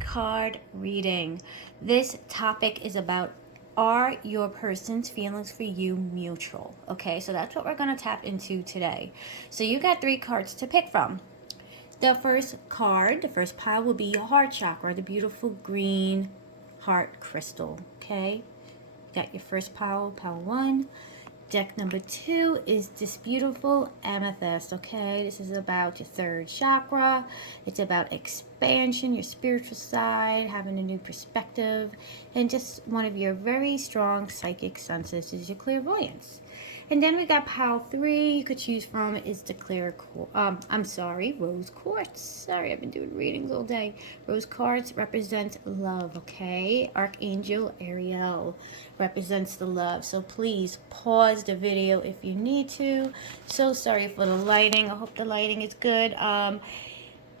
card reading. This topic is about, are your person's feelings for you mutual? Okay, so that's what we're going to tap into today. So you got 3 cards to pick from. The first card, the first pile will be your heart chakra, the beautiful green heart crystal. Okay, got your first pile, pile 1. Deck number 2 is this beautiful amethyst. Okay, this is about your 3rd chakra. It's about expansion, your spiritual side, having a new perspective, and just one of your very strong psychic senses is your clairvoyance. And then we got pile 3 you could choose from is the rose quartz. Sorry, I've been doing readings all day. Rose quartz represents love, okay? Archangel Ariel represents the love. So please pause the video if you need to. So sorry for the lighting. I hope the lighting is good.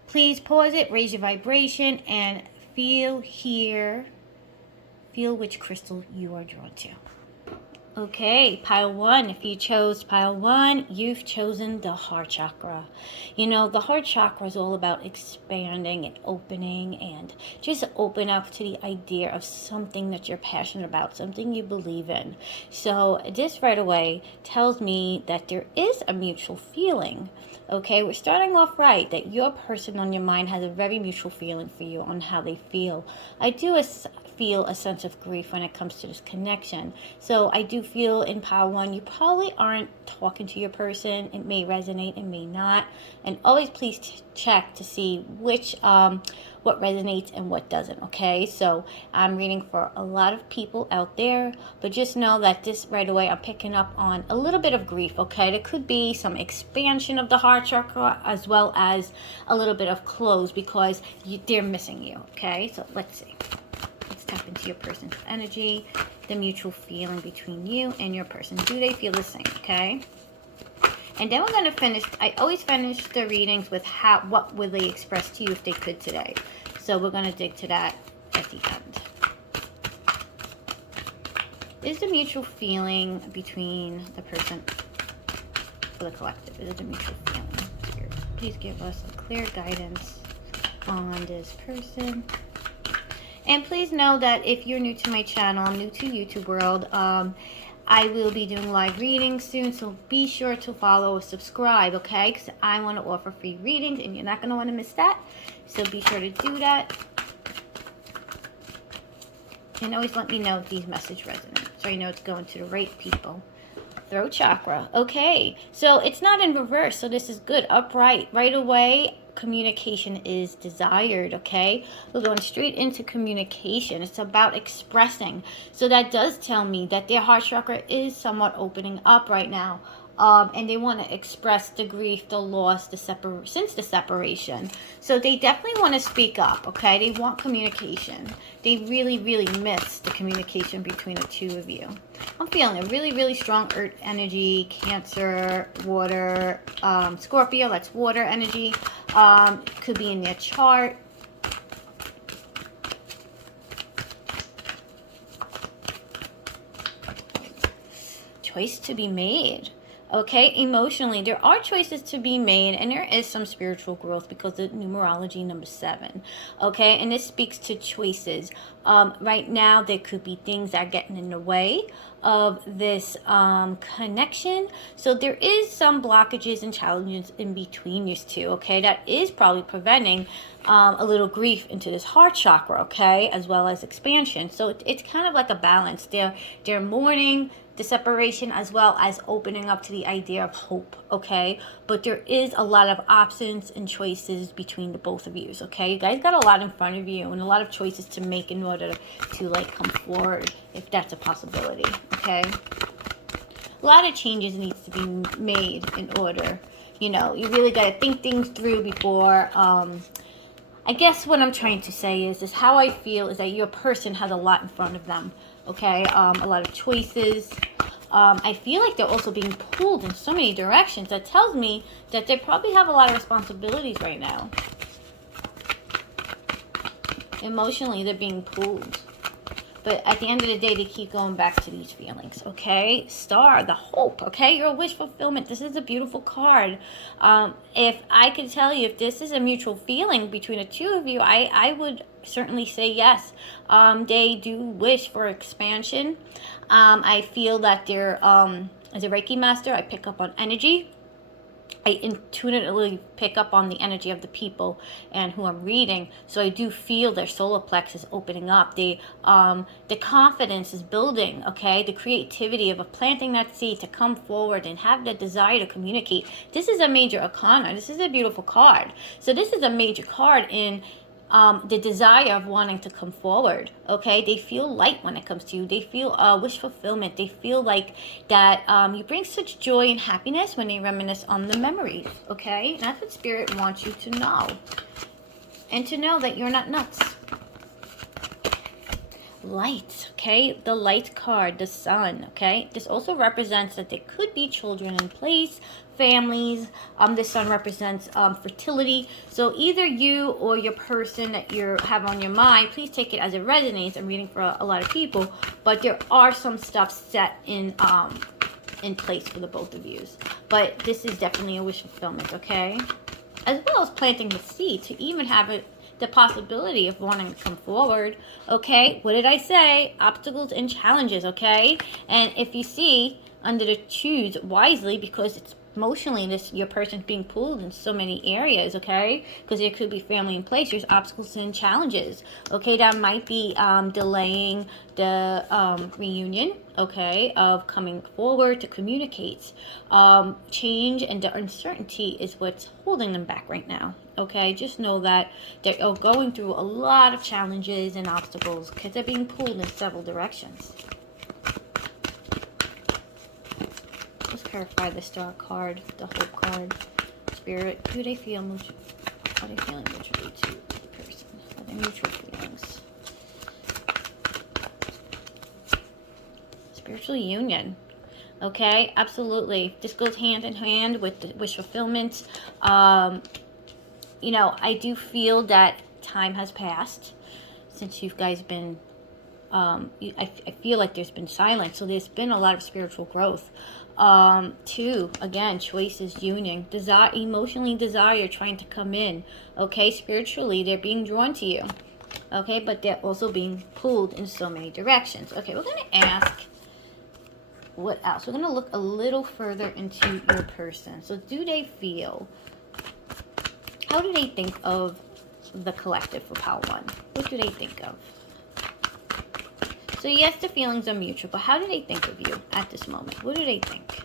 Please pause it, raise your vibration, and feel which crystal you are drawn to. Okay, pile 1. If you chose pile 1, you've chosen the heart chakra. You know, the heart chakra is all about expanding and opening and just open up to the idea of something that you're passionate about, something you believe in. So this right away tells me that there is a mutual feeling. Okay, we're starting off right, that your person on your mind has a very mutual feeling for you on how they feel. I do feel a sense of grief when it comes to this connection. So I do feel in pile 1, you probably aren't talking to your person. It may resonate, it may not. And always please check to see what resonates and what doesn't, okay? So I'm reading for a lot of people out there, but just know that this right away, I'm picking up on a little bit of grief, okay? There could be some expansion of the heart chakra as well as a little bit of close because they're missing you, okay? So let's see. Let's tap into your person's energy, the mutual feeling between you and your person. Do they feel the same, okay? And then we're going to finish. I always finish the readings with what will they express to you if they could today. So we're going to dig to that at the end. Is the mutual feeling between the person for the collective? Is it a mutual feeling? Spirit, please give us a clear guidance on this person. And please know that if you're new to my channel, I'm new to YouTube world, I will be doing live readings soon, so be sure to follow or subscribe, okay? Because I want to offer free readings, and you're not going to want to miss that. So be sure to do that. And always let me know if these messages resonate, so I know it's going to the right people. Throat chakra. Okay, so it's not in reverse, so this is good. Upright. Right away, communication is desired, okay? We're going straight into communication. It's about expressing. So that does tell me that their heart chakra is somewhat opening up right now. And they want to express the grief, the loss, since the separation. So they definitely want to speak up, okay? They want communication. They really, really miss the communication between the two of you. I'm feeling a really, really strong earth energy, Cancer, water, Scorpio, that's water energy. Could be in their chart. Choice to be made. Okay, emotionally, there are choices to be made, and there is some spiritual growth because of numerology number 7. Okay, and this speaks to choices. Right now, there could be things that are getting in the way of this connection. So there is some blockages and challenges in between these two. Okay, that is probably preventing a little grief into this heart chakra. Okay, as well as expansion. So it's kind of like a balance. They're mourning the separation as well as opening up to the idea of hope, okay? But there is a lot of options and choices between the both of you, okay? You guys got a lot in front of you and a lot of choices to make in order to like come forward, if that's a possibility, okay? A lot of changes needs to be made in order, you know, you really got to think things through before, I guess what I'm trying to say is how I feel is that your person has a lot in front of them, okay? A lot of choices. I feel like they're also being pulled in so many directions. That tells me that they probably have a lot of responsibilities right now. Emotionally, they're being pulled. but at the end of the day, they keep going back to these feelings, okay? Star, the hope, okay? Your wish fulfillment. This is a beautiful card. If I could tell you if this is a mutual feeling between the two of you, I would certainly say yes. They do wish for expansion. I feel that they're, as a Reiki master, I pick up on energy. I intuitively pick up on the energy of the people and who I'm reading, so I do feel their solar plexus opening up. The confidence is building, okay? The creativity of planting that seed to come forward and have the desire to communicate. This is a major arcana. This is a beautiful card. So this is a major card in the desire of wanting to come forward, okay? They feel light when it comes to you. They feel wish fulfillment. They feel like that you bring such joy and happiness when they reminisce on the memories, okay? And that's what Spirit wants you to know. And to know that you're not nuts. Light, okay? The light card, the sun, okay? This also represents that there could be children in place, families. The sun represents fertility. So either you or your person that you have on your mind, please take it as it resonates. I'm reading for a lot of people, but there are some stuff set in place for the both of you. But this is definitely a wish fulfillment, okay? As well as planting the seed to even have it, the possibility of wanting to come forward, okay? What did I say? Obstacles and challenges, okay? And if you see under the choose wisely, because it's emotionally your person's being pulled in so many areas, okay? Because there could be family in place. There's obstacles and challenges, okay? That might be delaying the reunion, okay, of coming forward to communicate. Change and the uncertainty is what's holding them back right now, okay? Just know that they're going through a lot of challenges and obstacles because they're being pulled in several directions. Let's clarify the star card, the hope card. Spirit, who they feel mutual, are they feeling mutually to the person? Are they mutual feelings? Spiritual union. Okay, absolutely. This goes hand in hand with the wish fulfillment. You know, I do feel that time has passed since you guys been I feel like there's been silence, so there's been a lot of spiritual growth. Two, again, choices, union, desire, emotionally desire trying to come in, okay? Spiritually, they're being drawn to you, okay? But they're also being pulled in so many directions. Okay, we're going to ask, what else? We're going to look a little further into your person. So do they feel, how do they think of the collective for Pile 1? What do they think of? So yes, the feelings are mutual, but how do they think of you at this moment? What do they think?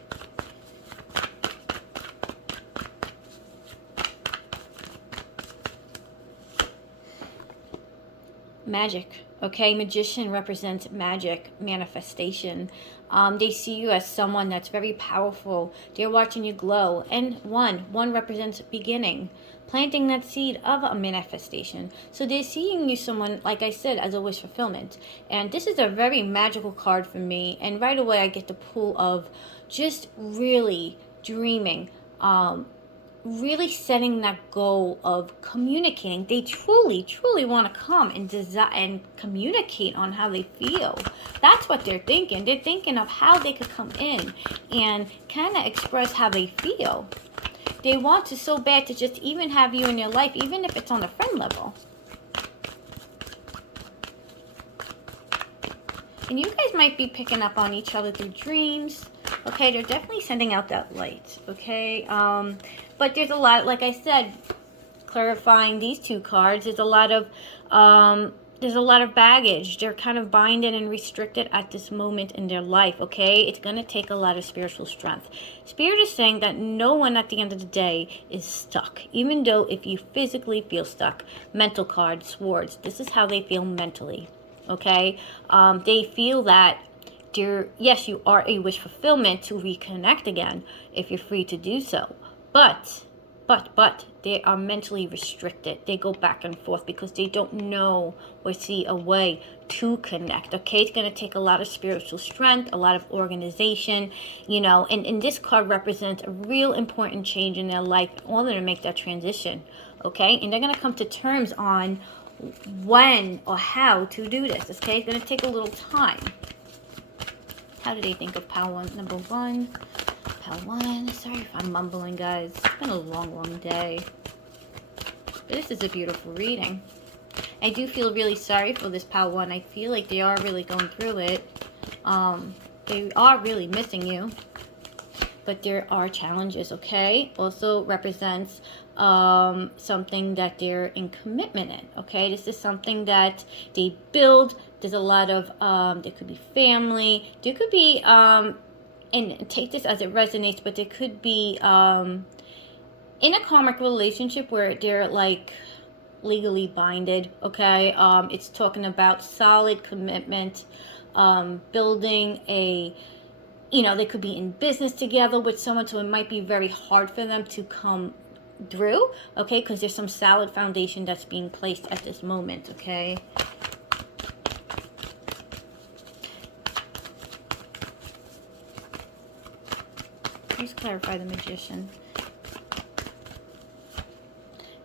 Magic, okay? Magician represents magic, manifestation. They see you as someone that's very powerful. They're watching you glow. And one represents beginning, planting that seed of a manifestation. So they're seeing you someone, like I said, as a wish fulfillment. And this is a very magical card for me. And right away I get the pull of just really dreaming, really setting that goal of communicating. They truly, truly want to come and desire and communicate on how they feel. That's what they're thinking. They're thinking of how they could come in and kind of express how they feel. They want to so bad to just even have you in their life, even if it's on a friend level. And you guys might be picking up on each other through dreams. Okay, they're definitely sending out that light. Okay, but there's a lot, like I said, clarifying these two cards, there's a lot of baggage. They're kind of binded and restricted at this moment in their life, okay? It's going to take a lot of spiritual strength. Spirit is saying that no one at the end of the day is stuck, even though if you physically feel stuck. Mental card, swords. This is how they feel mentally, okay? They feel that yes, you are a wish fulfillment to reconnect again if you're free to do so. But they are mentally restricted. They go back and forth because they don't know or see a way to connect. Okay, it's going to take a lot of spiritual strength, a lot of organization, you know, and this card represents a real important change in their life in order to make that transition. Okay, and they're going to come to terms on when or how to do this, okay? It's going to take a little time. How do they think of pile 1? Number 1. Pile 1. Sorry if I'm mumbling, guys. It's been a long, long day. But this is a beautiful reading. I do feel really sorry for this pile 1. I feel like they are really going through it. They are really missing you. But there are challenges, okay? Also represents something that they're in commitment in, okay? This is something that they build. There's a lot of, there could be family. There could be, and take this as it resonates, but there could be in a karmic relationship where they're like legally binded, okay? It's talking about solid commitment, building a, you know, they could be in business together with someone, so it might be very hard for them to come through, okay, because there's some solid foundation that's being placed at this moment, okay? Let's clarify the Magician.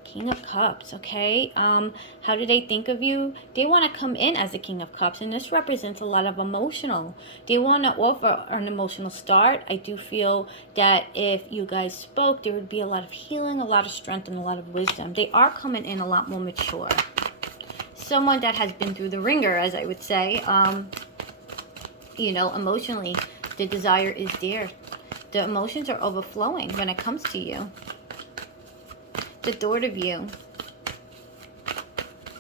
King of Cups, okay? How do they think of you? They want to come in as the King of Cups, and this represents a lot of emotional. They want to offer an emotional start. I do feel that if you guys spoke, there would be a lot of healing, a lot of strength, and a lot of wisdom. They are coming in a lot more mature. Someone that has been through the ringer, as I would say. You know, emotionally, the desire is there. The emotions are overflowing when it comes to you. The thought of you.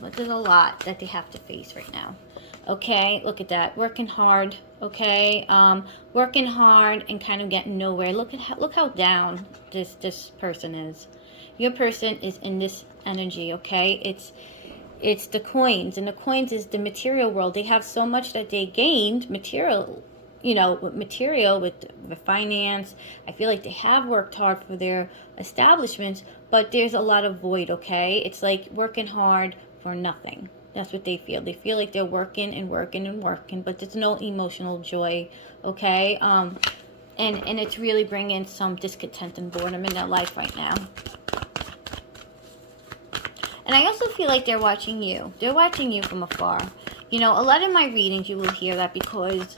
But there's a lot that they have to face right now. Okay, look at that. Working hard, okay? Working hard and kind of getting nowhere. Look how down this person is. Your person is in this energy, okay? It's the coins, and the coins is the material world. They have so much that they gained, material, you know, with the finance. I feel like they have worked hard for their establishments, but there's a lot of void, okay? It's like working hard for nothing. That's what they feel. They feel like they're working and working and working, but there's no emotional joy, okay? And it's really bringing some discontent and boredom in their life right now. And I also feel like they're watching you. They're watching you from afar. You know, a lot of my readings, you will hear that because,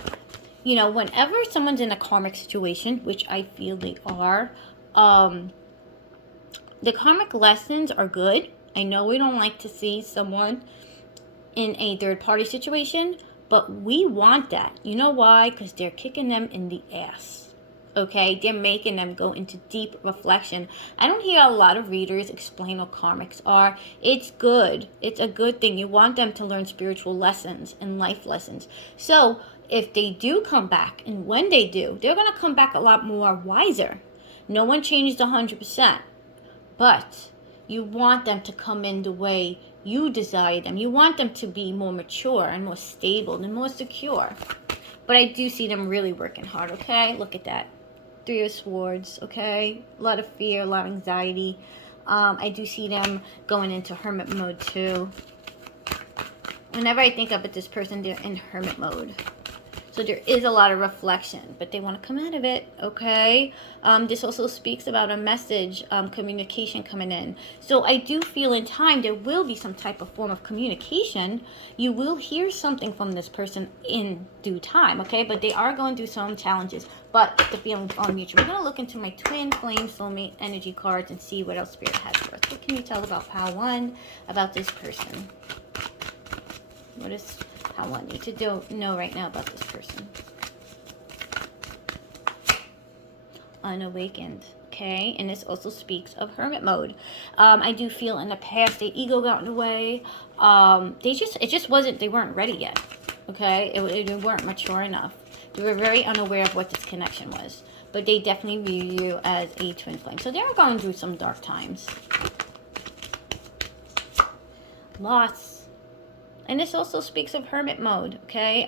you know, whenever someone's in a karmic situation, which I feel they are, the karmic lessons are good. I know we don't like to see someone in a third-party situation, but we want that. You know why? Because they're kicking them in the ass. Okay? They're making them go into deep reflection. I don't hear a lot of readers explain what karmics are. It's good. It's a good thing. You want them to learn spiritual lessons and life lessons. So, if they do come back, and when they do, they're going to come back a lot more wiser. No one changed 100%. But you want them to come in the way you desire them. You want them to be more mature and more stable and more secure. But I do see them really working hard, okay? Look at that. 3 of Swords, okay? A lot of fear, a lot of anxiety. I do see them going into hermit mode too. Whenever I think about this person, they're in hermit mode. So there is a lot of reflection, but they want to come out of it, okay? This also speaks about a message, communication coming in. So I do feel in time there will be some type of form of communication. You will hear something from this person in due time, okay? But they are going through some challenges, but the feelings are mutual. We're going to look into my twin flame soulmate energy cards and see what else Spirit has for us. What can you tell about Pile 1, about this person? What is I want you to know right now about this person? Unawakened, okay? And this also speaks of hermit mode. I do feel in the past their ego got in the way. They weren't ready yet, okay? They weren't mature enough. They were very unaware of what this connection was. But they definitely view you as a twin flame. So they're going through some dark times. Loss. And this also speaks of hermit mode, okay?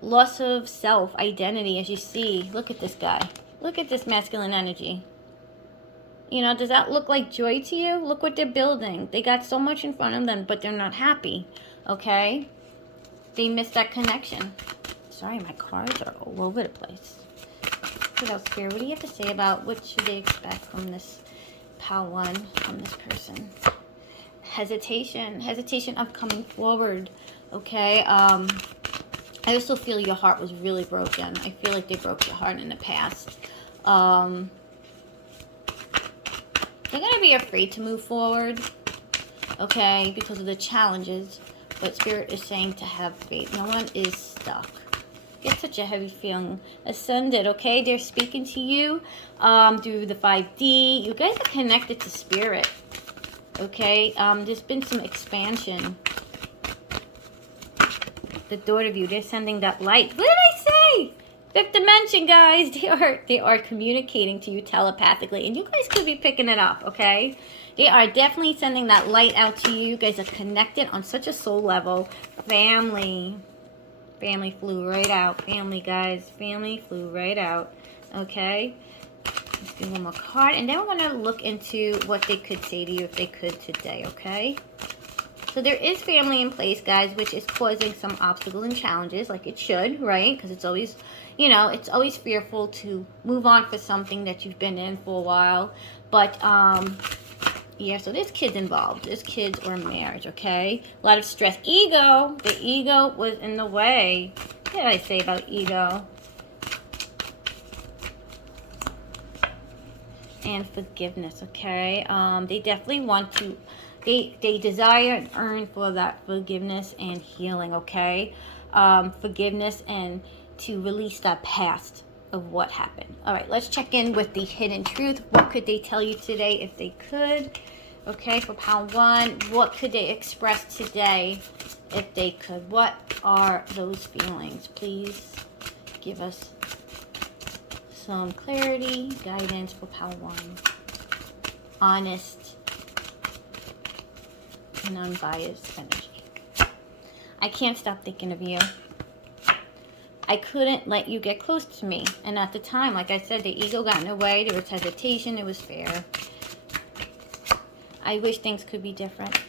Loss of self, identity, as you see. Look at this guy. Look at this masculine energy. You know, does that look like joy to you? Look what they're building. They got so much in front of them, but they're not happy, okay? They missed that connection. Sorry, my cards are all over the place. What else, Spirit? What do you have to say about what should they expect from this Pile 1, from this person? hesitation of coming forward. Okay, I also feel your heart was really broken. I feel like they broke your heart in the past. They're going to be afraid to move forward, okay, because of the challenges. But Spirit is saying to have faith. No one is stuck. Get such a heavy feeling. Ascended, okay? They're speaking to you through the 5D. You guys are connected to Spirit, okay? There's been some expansion. The thought of you, they're sending that light. What did I say? Fifth dimension, guys. They are communicating to you telepathically, and you guys could be picking it up, okay? They are definitely sending that light out to you. You guys are connected on such a soul level. Family flew right out. Family, guys. Family flew right out. Okay? Let's do one more card, and then we're going to look into what they could say to you if they could today, okay? So there is family in place, guys, which is causing some obstacles and challenges, like it should, right? Because it's always, you know, it's always fearful to move on for something that you've been in for a while. But, yeah, so there's kids involved. There's kids or marriage, okay? A lot of stress. Ego. The ego was in the way. What did I say about ego? And forgiveness, okay? They definitely want to... They desire and earn for that forgiveness and healing, okay? Forgiveness and to release that past of what happened. All right, let's check in with the hidden truth. What could they tell you today if they could? Okay, for pile 1, what could they express today if they could? What are those feelings? Please give us some clarity, guidance for pile 1. Honest and unbiased energy. I can't stop thinking of you. I couldn't let you get close to me. And at the time, like I said, the ego got in the way. There was hesitation. It was fear. I wish things could be different.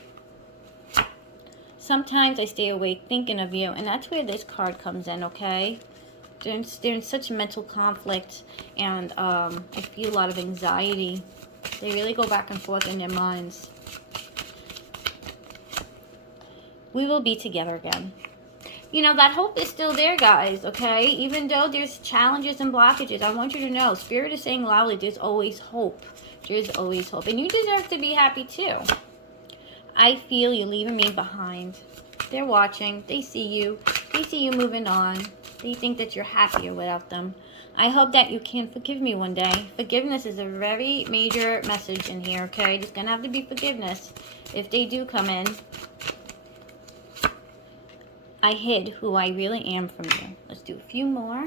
Sometimes I stay awake thinking of you. And that's where this card comes in, okay? They're in such mental conflict. And I feel a lot of anxiety. They really go back and forth in their minds. We will be together again. You know, that hope is still there, guys, okay? Even though there's challenges and blockages, I want you to know, Spirit is saying loudly, there's always hope. There's always hope. And you deserve to be happy, too. I feel you leaving me behind. They're watching. They see you. They see you moving on. They think that you're happier without them. I hope that you can forgive me one day. Forgiveness is a very major message in here, okay? There's going to have to be forgiveness if they do come in. I hid who I really am from you. Let's do a few more.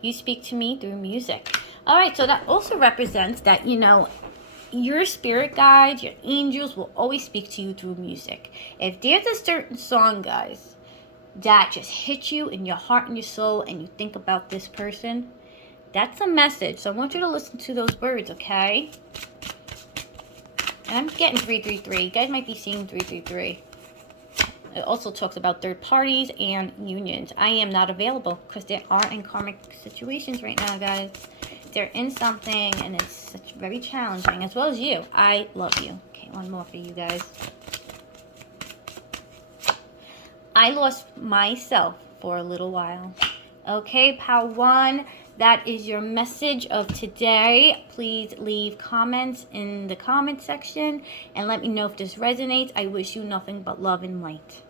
You speak to me through music. All right, so that also represents that, you know, your spirit guides, your angels will always speak to you through music. If there's a certain song, guys, that just hits you in your heart and your soul and you think about this person, that's a message. So I want you to listen to those words, okay? And I'm getting 333. You guys might be seeing 333. It also talks about third parties and unions. I am not available because they are in karmic situations right now, guys. They're in something and it's such very challenging, as well as you. I love you. Okay, one more for you guys. I lost myself for a little while. Okay, pile 1. That is your message of today. Please leave comments in the comment section and let me know if this resonates. I wish you nothing but love and light.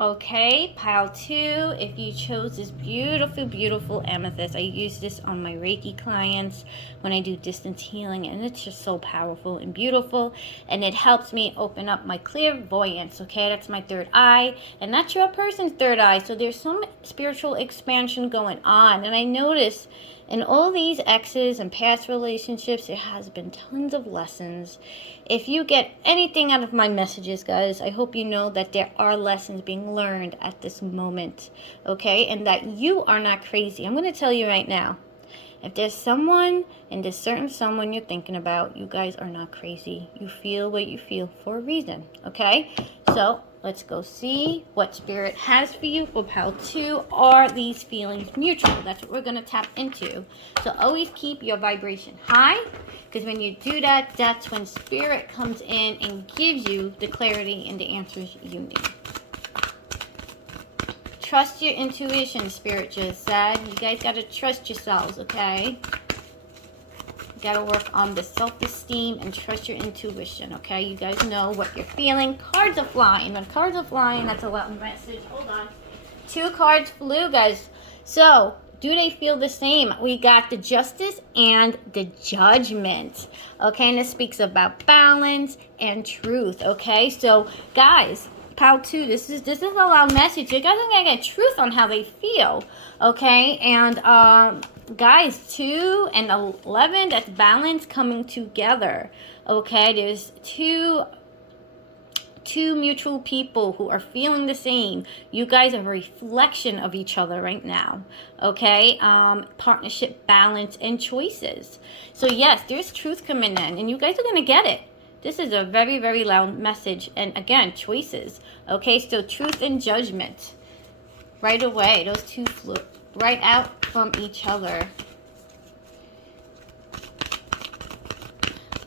Okay, pile 2, if you chose this beautiful, beautiful amethyst, I use this on my Reiki clients when I do distance healing, and it's just so powerful and beautiful, and it helps me open up my clairvoyance, okay? That's my third eye, and that's your person's third eye, so there's some spiritual expansion going on, and I notice in all these exes and past relationships, there has been tons of lessons. If you get anything out of my messages, guys, I hope you know that there are lessons being learned at this moment, okay? And that you are not crazy. I'm going to tell you right now, if there's someone and there's certain someone you're thinking about, you guys are not crazy. You feel what you feel for a reason, okay? So let's go see what Spirit has for you for pile 2. Are these feelings mutual? That's what we're going to tap into. So always keep your vibration high. Because when you do that, that's when Spirit comes in and gives you the clarity and the answers you need. Trust your intuition, Spirit just said. You guys got to trust yourselves, okay? You got to work on the self-esteem and trust your intuition, okay? You guys know what you're feeling. Cards are flying. When cards are flying, that's a loud message. Hold on. 2 cards flew, guys. So, do they feel the same? We got the Justice and the Judgment. Okay, and this speaks about balance and truth. Okay, so guys, pile 2, this is a loud message. You guys are gonna get truth on how they feel. Okay, and guys, 2 and 11, that's balance coming together. Okay, there's two mutual people who are feeling the same. You guys are a reflection of each other right now. Okay, partnership, balance, and choices. So yes, there's truth coming in, and you guys are gonna get it. This is a very, very loud message, and again, choices. Okay, so truth and judgment. Right away, those 2 flew right out from each other.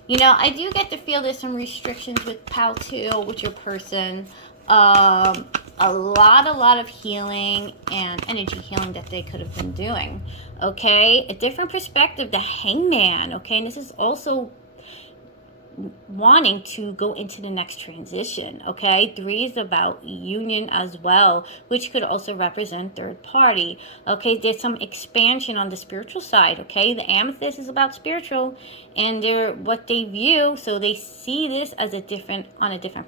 You know, I do get to feel there's some restrictions with pile 2, with your person. A lot of healing and energy healing that they could have been doing. Okay, a different perspective, the Hangman. Okay, and this is also wanting to go into the next transition. Okay, 3 is about union as well, which could also represent third party. Okay, there's some expansion on the spiritual side. Okay, the Amethyst is about spiritual, and they're what they view, so they see this as a different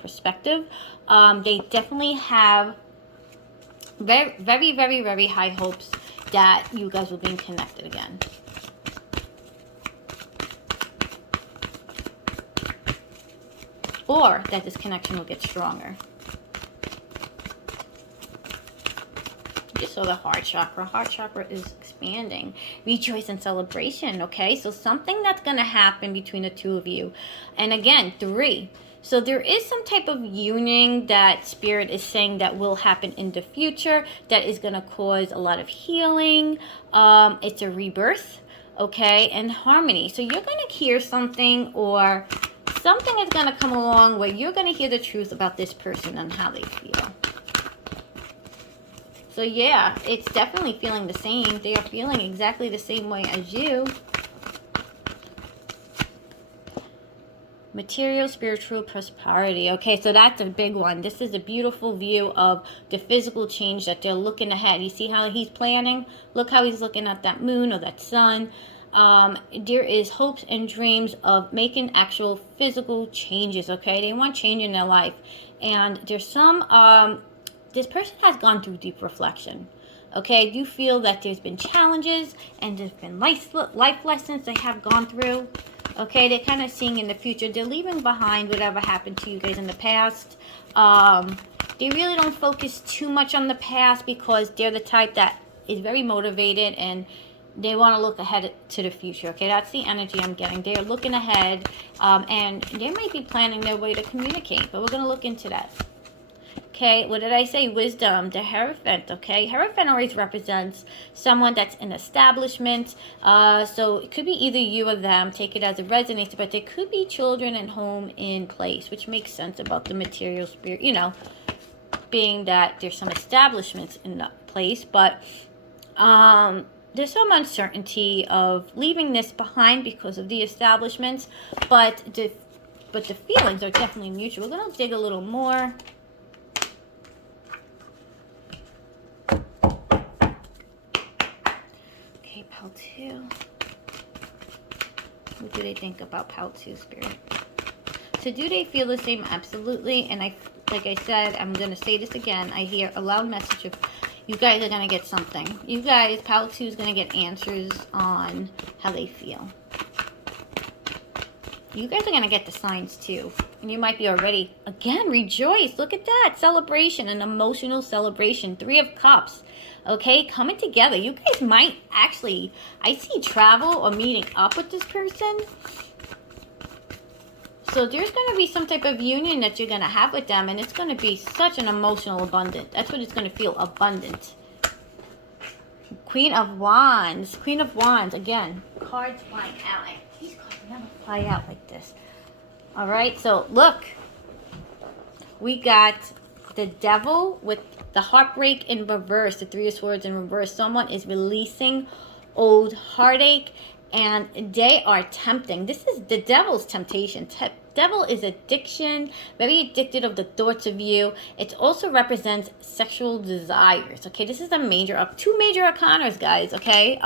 perspective. They definitely have very high hopes that you guys will be connected again. Or that this connection will get stronger. Just saw the heart chakra. Heart chakra is expanding. Rejoice and celebration, okay? So something that's going to happen between the 2 of you. And again, 3. So there is some type of union that Spirit is saying that will happen in the future that is going to cause a lot of healing. It's a rebirth, okay? And harmony. So you're going to hear something, or something is going to come along where you're going to hear the truth about this person and how they feel. So yeah, it's definitely feeling the same. They are feeling exactly the same way as you. Material, spiritual prosperity. Okay, so that's a big one. This is a beautiful view of the physical change that they're looking ahead. You see how he's planning? Look how he's looking at that moon or that sun. There is hopes and dreams of making actual physical changes. Okay, they want change in their life, and there's some this person has gone through deep reflection. Okay, you feel that there's been challenges and there's been life lessons they have gone through. Okay, they're kind of seeing in the future. They're leaving behind whatever happened to you guys in the past. They really don't focus too much on the past because they're the type that is very motivated and they want to look ahead to the future. Okay, that's the energy I'm getting. They're looking ahead, and they might be planning their way to communicate, but we're going to look into that. Okay, what did I say? Wisdom, the Hierophant, okay? Hierophant always represents someone that's in establishment. So it could be either you or them. Take it as it resonates, but there could be children and home in place, which makes sense about the material spirit, you know, being that there's some establishments in that place. But there's some uncertainty of leaving this behind because of the establishments, but the feelings are definitely mutual. We're going to dig a little more. Pile 2. What do they think about pile 2, Spirit? So do they feel the same? Absolutely. And like I said, I'm going to say this again. I hear a loud message of you guys are going to get something. You guys, pile 2 is going to get answers on how they feel. You guys are going to get the signs too. And you might be already, again, rejoice. Look at that. Celebration, an emotional celebration. 3 of Cups. Okay, coming together. You guys might actually, I see travel or meeting up with this person. So there's going to be some type of union that you're going to have with them. And it's going to be such an emotional abundant. That's what it's going to feel, abundant. Queen of Wands. Queen of Wands. Again, cards flying out. These cards never fly out like this. All right, so look. We got the devil with the heartbreak in reverse, the Three of Swords in reverse. Someone is releasing old heartache, and they are tempting. This is the devil's temptation. Devil is addiction, very addicted of the thoughts of you. It also represents sexual desires. Okay, this is a two major arcanas, guys. Okay,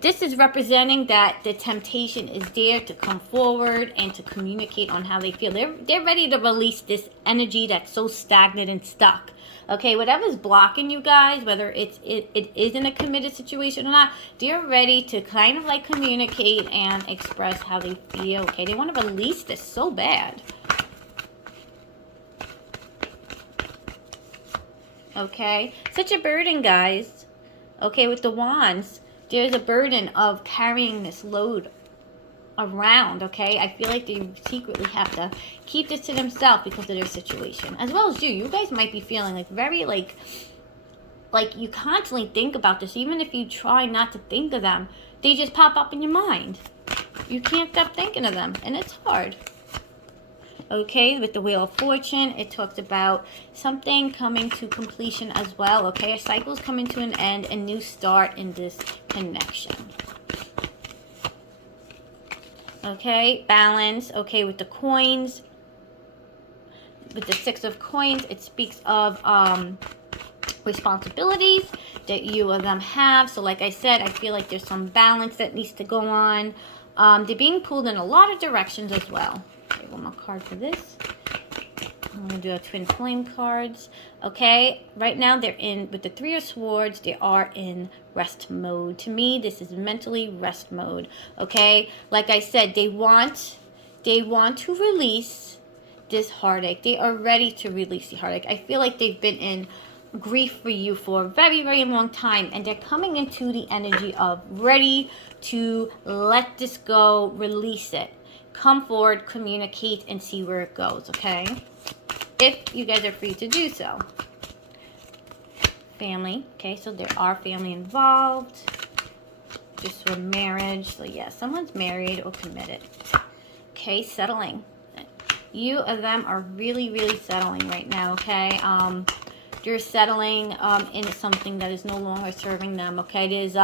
this is representing that the temptation is there to come forward and to communicate on how they feel. They're ready to release this energy that's so stagnant and stuck. Okay, whatever's blocking you guys, whether it is in a committed situation or not, they're ready to kind of like communicate and express how they feel. Okay, they want to release this so bad. Okay, such a burden, guys. Okay, with the wands, there's a burden of carrying this load around, okay? I feel like they secretly have to keep this to themselves because of their situation. As well as you. You guys might be feeling like very like you constantly think about this. Even if you try not to think of them, they just pop up in your mind. You can't stop thinking of them, and it's hard. Okay, with the Wheel of Fortune, it talks about something coming to completion as well, okay? A cycle's coming to an end, a new start in this connection. Okay, balance, okay, with the coins, with the Six of Coins, it speaks of responsibilities that you of them have. So like I said, I feel like there's some balance that needs to go on. They're being pulled in a lot of directions as well. Okay, one more card for this. I'm going to do a twin flame cards. Okay, right now they're in, with the Three of Swords, they are in rest mode. To me, this is mentally rest mode. Okay, like I said, they want to release this heartache. They are ready to release the heartache. I feel like they've been in grief for you for a very, very long time, and they're coming into the energy of ready to let this go, release it. Come forward, communicate, and see where it goes, okay? If you guys are free to do so. Family, okay, so there are family involved. Just for marriage, so yeah, someone's married or committed. Okay, settling. You of them are really, really settling right now, okay? You're settling into something that is no longer serving them, okay? It is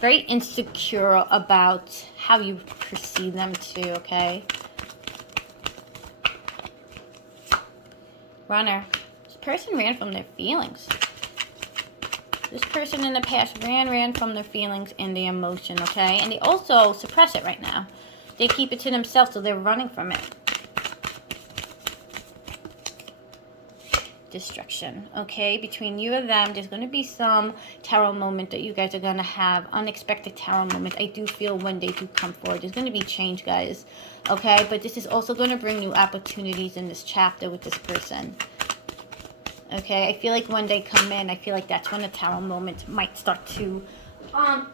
very insecure about how you perceive them too, okay? Runner. This person ran from their feelings. This person in the past ran from their feelings and the emotion, okay? And they also suppress it right now. They keep it to themselves, so they're running from it. Destruction, okay? Between you and them, there's going to be some tarot moment that you guys are going to have. Unexpected tarot moment. I do feel when they do come forward, there's going to be change, guys. Okay? But this is also going to bring new opportunities in this chapter with this person. Okay? I feel like when they come in, I feel like that's when the tarot moment might start to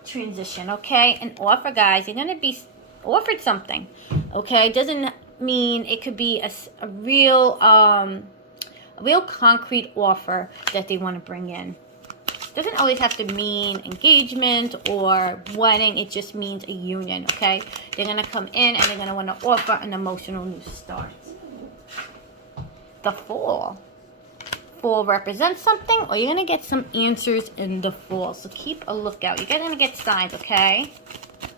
transition. Okay? An offer, guys. You're going to be offered something. Okay? Doesn't mean it could be a real concrete offer that they want to bring in. Doesn't always have to mean engagement or wedding. It just means a union, okay? They're going to come in and they're going to want to offer an emotional new start. The Fool. Fool represents something, or you're going to get some answers in the Fool. So keep a lookout. You guys are going to get signs, okay?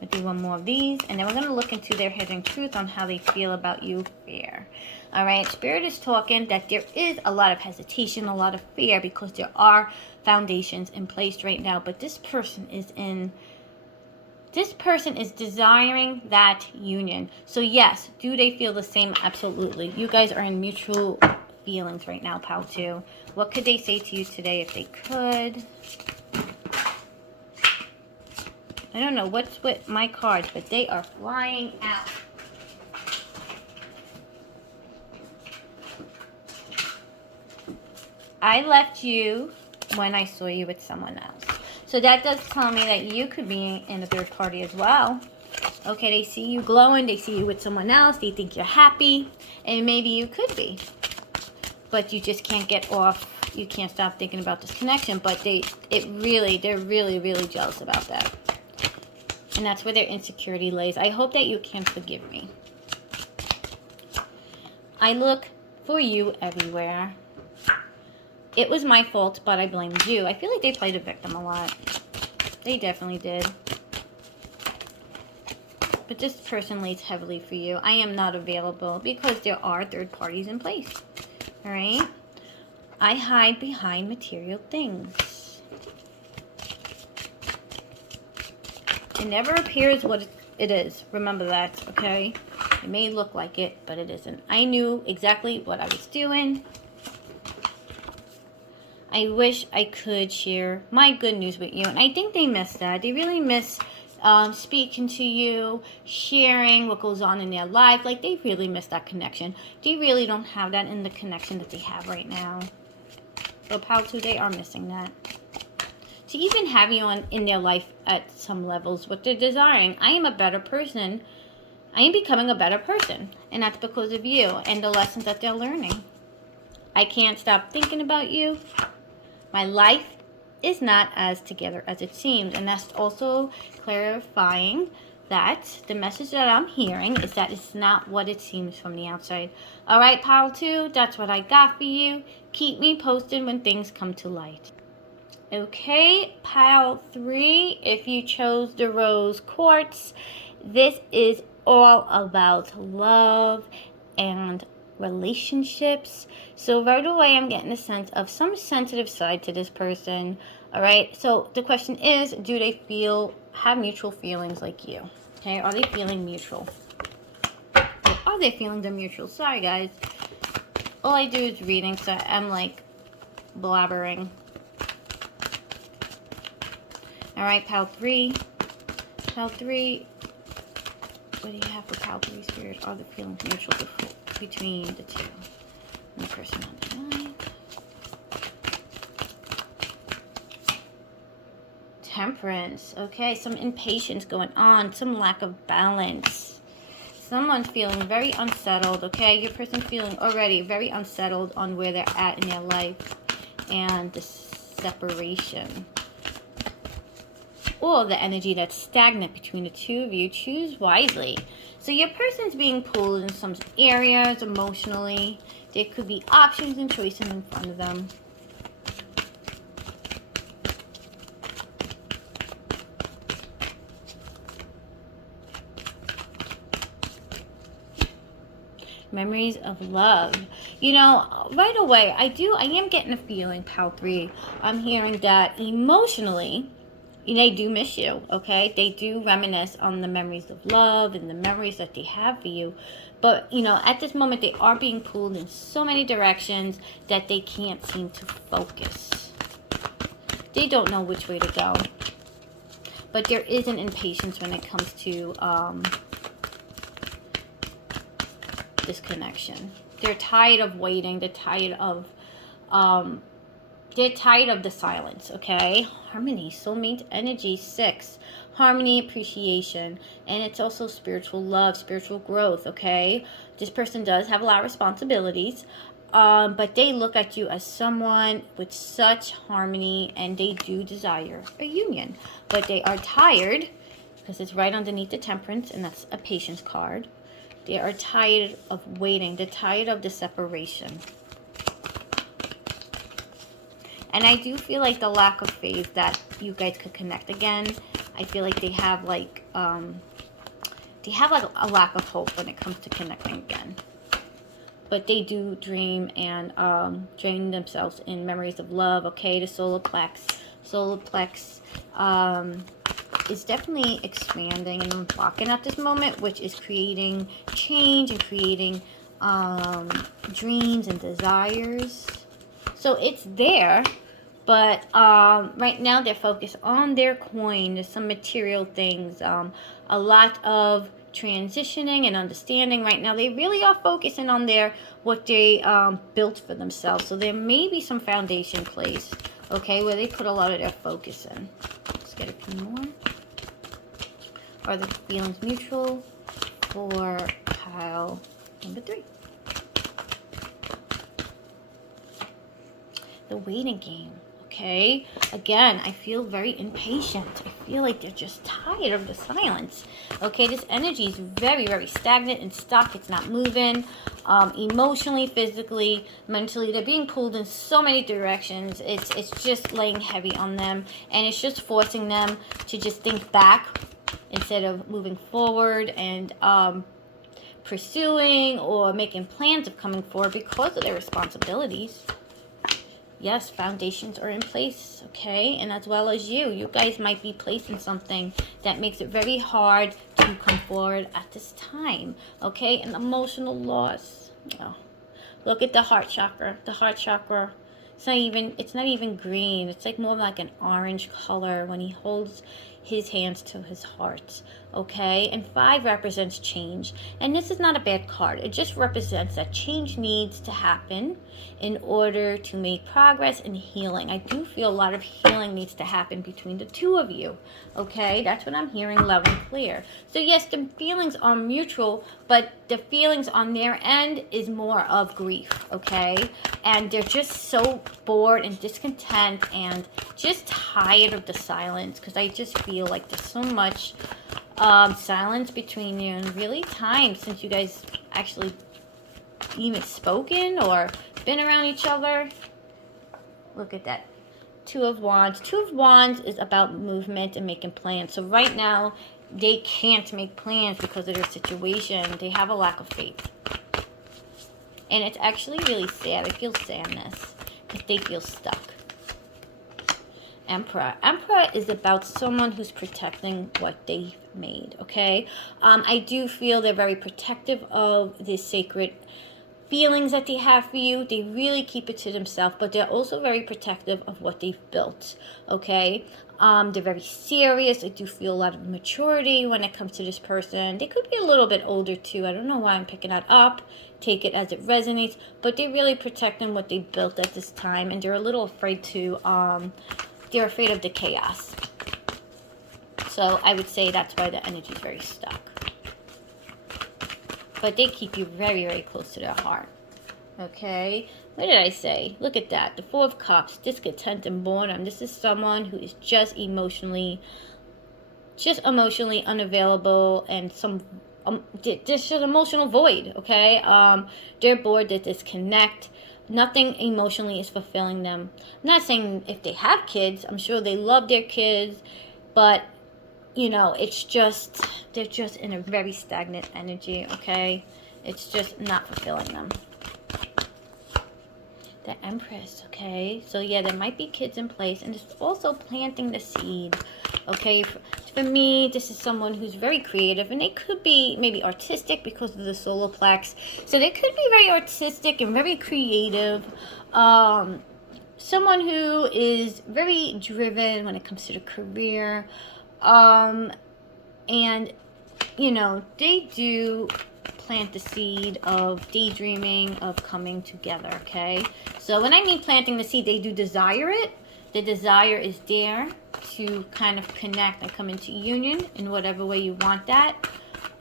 I'll do one more of these, and then we're going to look into their hidden truth on how they feel about you fear. All right, Spirit is talking that there is a lot of hesitation, a lot of fear, because there are foundations in place right now. But this person is desiring that union. So yes, do they feel the same? Absolutely. You guys are in mutual feelings right now, pal, too. What could they say to you today if they could? I don't know what's with my cards, but they are flying out. I left you when I saw you with someone else. So that does tell me that you could be in a third party as well. Okay, they see you glowing. They see you with someone else. They think you're happy. And maybe you could be. But you just can't get off. You can't stop thinking about this connection. But they're really, really jealous about that. And that's where their insecurity lays. I hope that you can forgive me. I look for you everywhere. It was my fault, but I blamed you. I feel like they played a victim a lot. They definitely did. But this person lays heavily for you. I am not available because there are third parties in place. Alright? I hide behind material things. It never appears what it is. Remember that, okay? It may look like it, but it isn't. I knew exactly what I was doing. I wish I could share my good news with you. And I think they miss that. They really miss speaking to you, sharing what goes on in their life. Like, they really miss that connection. They really don't have that in the connection that they have right now. So, Pile 2, they are missing that. To even have you in their life at some levels, what they're desiring. I am a better person. I am becoming a better person. And that's because of you and the lessons that they're learning. I can't stop thinking about you. My life is not as together as it seems. And that's also clarifying that the message that I'm hearing is that it's not what it seems from the outside. All right, Pile 2, that's what I got for you. Keep me posted when things come to light. Okay, Pile 3, if you chose the rose quartz, this is all about love and relationships. So right away, I'm getting a sense of some sensitive side to this person. All right, so the question is, do they have mutual feelings like you? Okay, are they feeling mutual? Are they feeling the mutual? Sorry, guys. All I do is reading, so I'm like blabbering. All right, Pile 3. Pile 3. What do you have for Pile 3, Spirit? Are the feelings mutual between the two? And the person on the line. Temperance. Okay, some impatience going on. Some lack of balance. Someone's feeling very unsettled, okay? Your person's feeling already very unsettled on where they're at in their life. And the separation. Or the energy that's stagnant between the two of you. Choose wisely. So your person's being pulled in some areas emotionally. There could be options and choices in front of them. Memories of love. You know, right away, I am getting a feeling, Pile 3. I'm hearing that emotionally, they do miss you, okay? They do reminisce on the memories of love and the memories that they have for you. But, at this moment, they are being pulled in so many directions that they can't seem to focus. They don't know which way to go. But there is an impatience when it comes to this connection. They're tired of waiting. They're tired of the silence, okay? Harmony, soulmate energy, 6. Harmony, appreciation. And it's also spiritual love, spiritual growth, okay? This person does have a lot of responsibilities. But they look at you as someone with such harmony. And they do desire a union. But they are tired, because it's right underneath the temperance. And that's a patience card. They are tired of waiting. They're tired of the separation. And I do feel like the lack of faith that you guys could connect again. I feel like they have a lack of hope when it comes to connecting again. But they do dream and drain themselves in memories of love. Okay, the solar plex is definitely expanding and unblocking at this moment, which is creating change and creating dreams and desires. So it's there. But right now they're focused on their coin. There's some material things. A lot of transitioning and understanding right now. They really are focusing on what they built for themselves. So there may be some foundation placed, okay, where they put a lot of their focus in. Let's get a few more. Are the feelings mutual for pile number 3? The waiting game. okay? Again, I feel very impatient. I feel like they're just tired of the silence, okay? This energy is very, very stagnant and stuck. It's not moving. Emotionally, physically, mentally, they're being pulled in so many directions. It's just laying heavy on them, and it's just forcing them to just think back instead of moving forward and pursuing or making plans of coming forward because of their responsibilities. Yes, foundations are in place, okay? And as well as you guys might be placing something that makes it very hard to come forward at this time, okay? An emotional loss. Oh. Look at the heart chakra. The heart chakra, it's not even green. It's like more like an orange color when he holds his hands to his heart, okay? And 5 represents change. And this is not a bad card. It just represents that change needs to happen in order to make progress and healing. I do feel a lot of healing needs to happen between the two of you, okay? That's what I'm hearing loud and clear. So yes, the feelings are mutual, but the feelings on their end is more of grief, okay? And they're just so bored and discontent and just tired of the silence, because I just feel like there's so much silence between you, and really time since you guys actually even spoken or been around each other. Look at that. 2 of Wands. 2 of Wands is about movement and making plans. So right now, they can't make plans because of their situation. They have a lack of faith. And it's actually really sad. I feel sadness because they feel stuck. Emperor. Emperor is about someone who's protecting what they've made, okay? I do feel they're very protective of the sacred feelings that they have for you. They really keep it to themselves, but they're also very protective of what they've built, okay? They're very serious. I do feel a lot of maturity when it comes to this person. They could be a little bit older too. I don't know why I'm picking that up. Take it as it resonates, but they're really protecting what they built at this time, and they're a little afraid to, they're afraid of the chaos. So I would say that's why the energy is very stuck. But they keep you very, very close to their heart. Okay? What did I say? Look at that. The 4 of Cups. Discontent and boredom. This is someone who is just emotionally unavailable, and there's an emotional void. Okay? They're bored. They disconnect. Nothing emotionally is fulfilling them. I'm not saying if they have kids. I'm sure they love their kids. But you know, it's just, they're just in a very stagnant energy, okay? It's just not fulfilling them. The Empress, okay? So, yeah, there might be kids in place, and it's also planting the seed, okay? For me, this is someone who's very creative, and they could be maybe artistic because of the solar plex. So, they could be very artistic and very creative. Someone who is very driven when it comes to the career. And, you know, they do plant the seed of daydreaming, of coming together, okay? So when I mean planting the seed, they do desire it. The desire is there to kind of connect and come into union in whatever way you want that.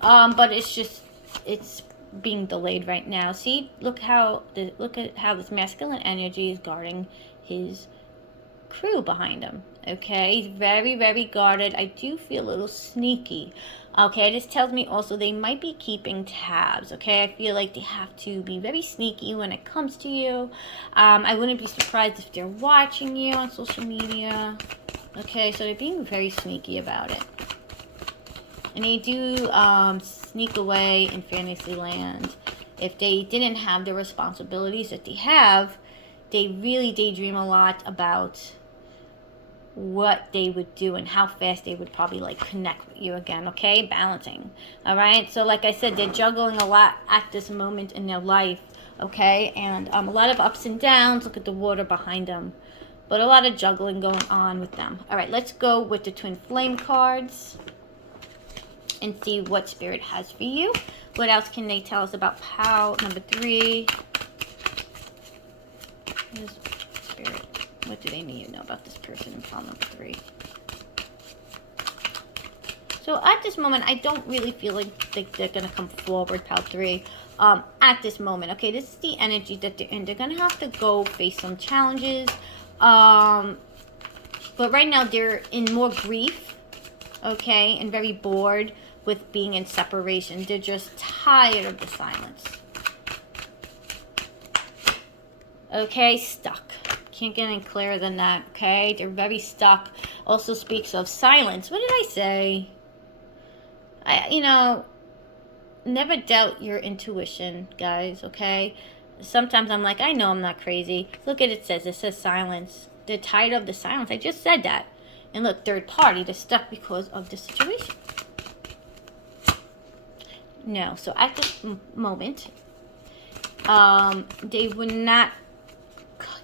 But it's being delayed right now. See, look at how this masculine energy is guarding his crew behind him. Okay, he's very, very guarded. I do feel a little sneaky. Okay, this tells me also they might be keeping tabs. Okay, I feel like they have to be very sneaky when it comes to you. I wouldn't be surprised if they're watching you on social media. Okay, so they're being very sneaky about it. And they do sneak away in fantasy land. If they didn't have the responsibilities that they have, they really daydream a lot about what they would do and how fast they would probably like connect with you again. Okay, balancing. All right, so like I said, they're juggling a lot at this moment in their life. Okay, and a lot of ups and downs. Look at the water behind them, but a lot of juggling going on with them. All right, let's go with the twin flame cards and see what spirit has for you. What else can they tell us about pile number 3? Here's spirit. What do they need to know about this person in pile number 3? So at this moment, I don't really feel like they're going to come forward, pile 3. At this moment, okay, this is the energy that they're in. They're going to have to go face some challenges. But right now they're in more grief, okay, and very bored with being in separation. They're just tired of the silence. Okay, stuck. Can't get any clearer than that, okay? They're very stuck. Also speaks of silence. What did I say? You know, never doubt your intuition, guys, okay? Sometimes I'm like, I know I'm not crazy. Look at it says silence. They're tired of the silence. I just said that. And look, third party, they're stuck because of the situation. No, so at this moment,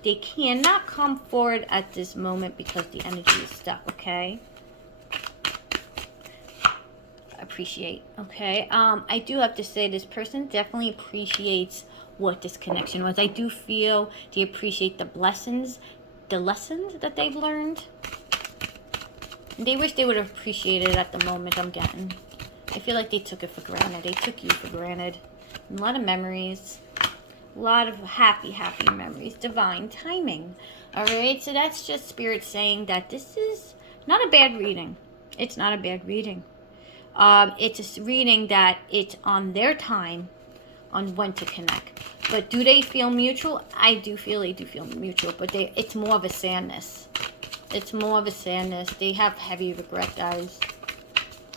they cannot come forward at this moment because the energy is stuck, okay? Appreciate, okay? I do have to say this person definitely appreciates what this connection was. I do feel they appreciate the lessons that they've learned. They wish they would have appreciated it at the moment I'm getting. I feel like they took it for granted. They took you for granted. A lot of memories. A lot of happy memories. Divine timing. Alright, so that's just Spirit saying that this is not a bad reading. It's not a bad reading. It's a reading that it's on their time on when to connect. But do they feel mutual? I do feel they do feel mutual, but it's more of a sadness. It's more of a sadness. They have heavy regret, guys.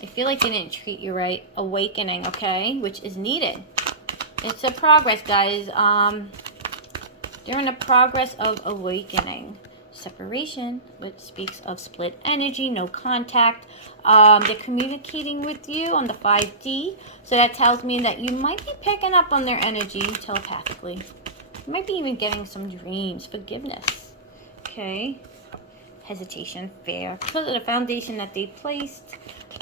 I feel like they didn't treat you right. Awakening, okay? Which is needed. It's a progress, guys. They're in a progress of awakening. Separation, which speaks of split energy, no contact. They're communicating with you on the 5D. So that tells me that you might be picking up on their energy telepathically. You might be even getting some dreams. Forgiveness. Okay. Hesitation, fear. Because of the foundation that they placed.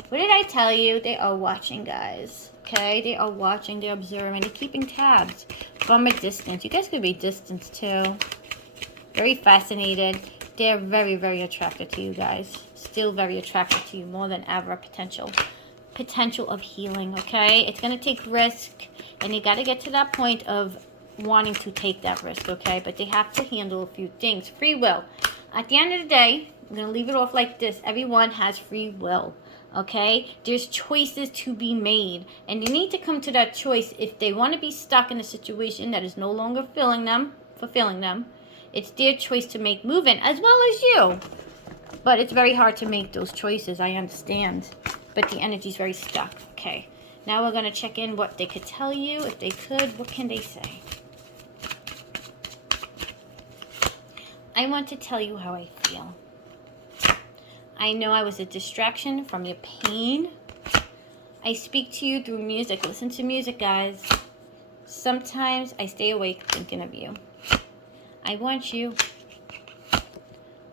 What did I tell you? They are watching, guys. Okay? They are watching. They're observing. They're keeping tabs from a distance. You guys could be distance too. Very fascinated. They're very, very attracted to you guys. Still very attracted to you more than ever. Potential of healing, okay? It's going to take risk. And you got to get to that point of wanting to take that risk, okay? But they have to handle a few things. Free will. At the end of the day, I'm going to leave it off like this. Everyone has free will, okay? There's choices to be made. And they need to come to that choice if they want to be stuck in a situation that is no longer fulfilling them. It's their choice to make movement, as well as you. But it's very hard to make those choices, I understand. But the energy's very stuck. Okay, now we're going to check in what they could tell you. If they could, what can they say? I want to tell you how I feel. I know I was a distraction from your pain. I speak to you through music. Listen to music, guys. Sometimes I stay awake thinking of you. I want you.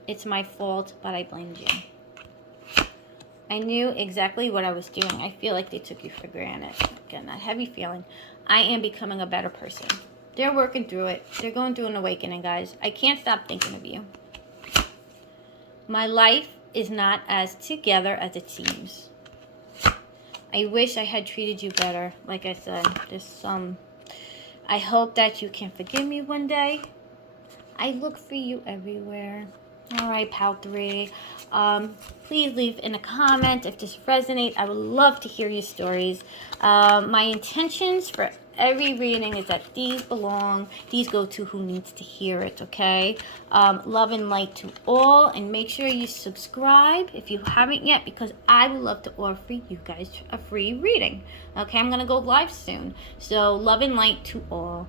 It's my fault, but I blamed you. I knew exactly what I was doing. I feel like they took you for granted. Again, that heavy feeling. I am becoming a better person. They're working through it. They're going through an awakening, guys. I can't stop thinking of you. My life is not as together as it seems. I wish I had treated you better. Like I said, there's some... I hope that you can forgive me one day. I look for you everywhere. All right, Pal 3. Please leave in a comment if this resonates. I would love to hear your stories. My intentions for every reading is that these go to who needs to hear it, okay? Love and light to all. And make sure you subscribe if you haven't yet, because I would love to offer you guys a free reading. Okay, I'm going to go live soon. So love and light to all.